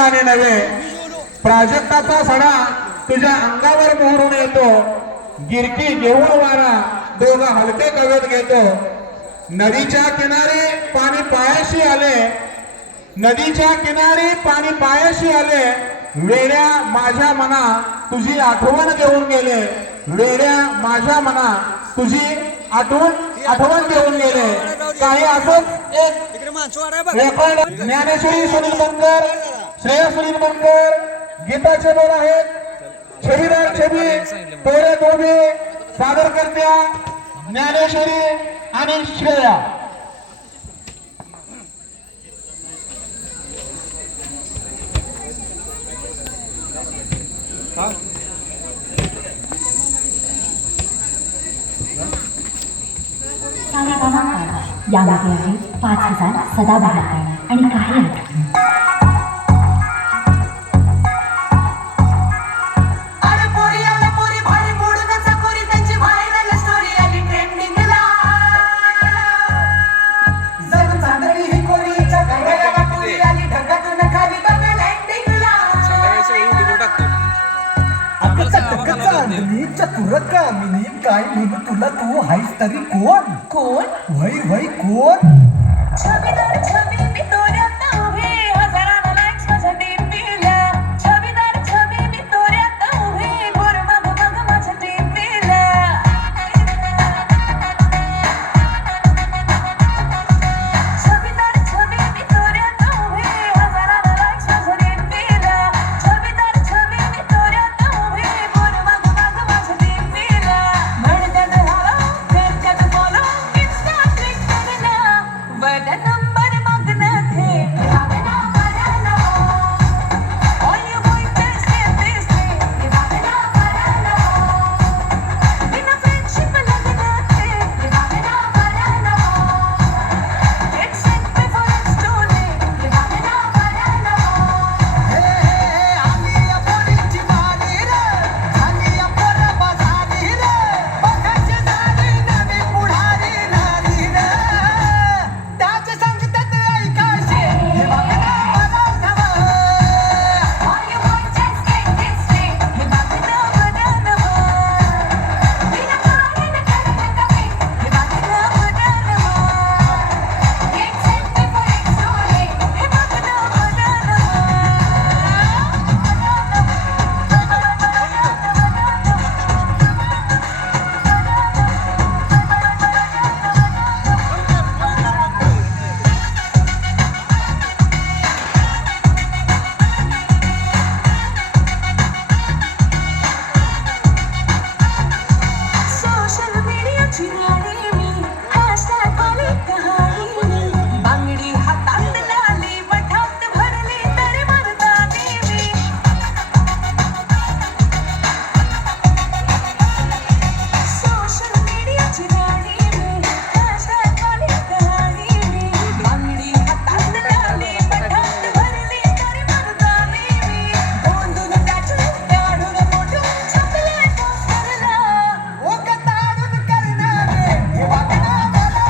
गाणे नव्हे, प्राजक्ताचा सडा तुझ्या अंगावर मोहरून येतो, गिरकी घेऊन वारा दोघा हलके कवेत घेतो. नदीच्या किनारी पाणी पायाशी आले, नदीच्या किनारी पाणी पायाशी आले, वेड्या माझ्या मना तुझी आठवण घेऊन गेले, वेड्या माझ्या मना तुझी आठवण घेऊन गेले. काही असंच एक रेकॉर्ड ज्ञानेश्वरी सुनील बनकर, श्रेयस सुनील बनकर, गीताचे बोल आहेत, छबीदार छबी तोरे दोबे सादर करत्या ज्ञानेश्वरी आणि श्रेया. यामध्ये आहे 5000 सदाबहार गाणी आणि काही आठवणी. चतुरकामिनी काय म्हणू तुला, तू हायस तरी कोण कोण? वय वय कोण? छबीदार छबी मी तोऱ्यात उभी, हजारानं लाईक्स माझ्या टीपीला. छबीदार छबी मी तोऱ्यात उभी, बोर मग मग माझ्या टीपीला. छबीदार छबी मी तोऱ्यात उभी, हजारानं लाईक्स माझ्या टीपीला. छबीदार छबी मी तोऱ्यात उभी, बोर मग मग माझ्या टीपीला. म्हणतात हॅलो, करतात फॉलो, इन्स्टा क्लिक करना, वड नंबर मागणं थे भावना भरणं. All you boys just get this thing, भावना भरणं. बिना फ्रेंडशिप लग्न थे भावना भरणं. Get set before it's too late, भावना भरणं. आली पोरीची माली रे, झाली पोर बसाली रे, बघायची झाली नवी पुढारी नारी रे, त्याचे सांगतात ऐकायचे हे बघा बघा. All you boys just get this thing, भावना भरणं. बिना कारण करणं कमी, भावना भरणं. Get set before it's too late, भावना भरणं. सोशल मीडियाची राणी मी, हॅशटॅग वाली कहाणी मी. बांगडी हातात लाली, वठात भरली तरी मर्दानी मी. सोशल मीडियाची राणी मी, हॅशटॅग वाली कहाणी मी. बांगडी हातात लाली, वठात भरली तरी मर्दानी मी. गोंधून त्याचे काढून फोटो छापले पोस्टरला. ओ कताडून करणारे हे बघा बघा.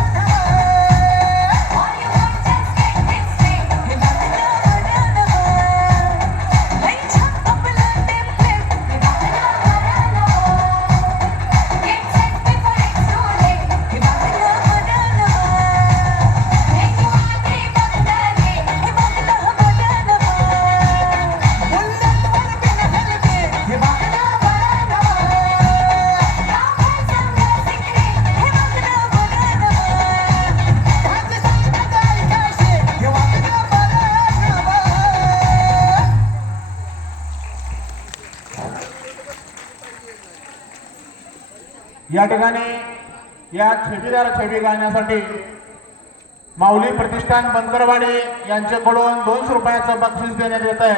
All you boys just get this thing, भावना भरणं. लई छान आपलं टेम्पलेट, भावना भरणं. Get set before it's too late, भावना भरणं. एक वादळी बघणारे, भावना भरणं. बुलेट वर बिन हलके हे बघा बघा. राखायचं सिक्रेट, भावना भरणं. त्याचे सांगतात ऐकायचे हे बघा बघा. या ठिकाणी या छबीदार छबी गाण्यासाठी माऊली प्रतिष्ठान बनकरवाडी यांच्याकडून 200 रुपयाचं बक्षीस देण्यात येत आहे.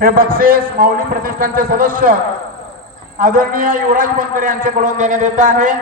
हे बक्षीस माऊली प्रतिष्ठानचे सदस्य आदरणीय युवराज बनकर यांच्याकडून देण्यात येत आहे.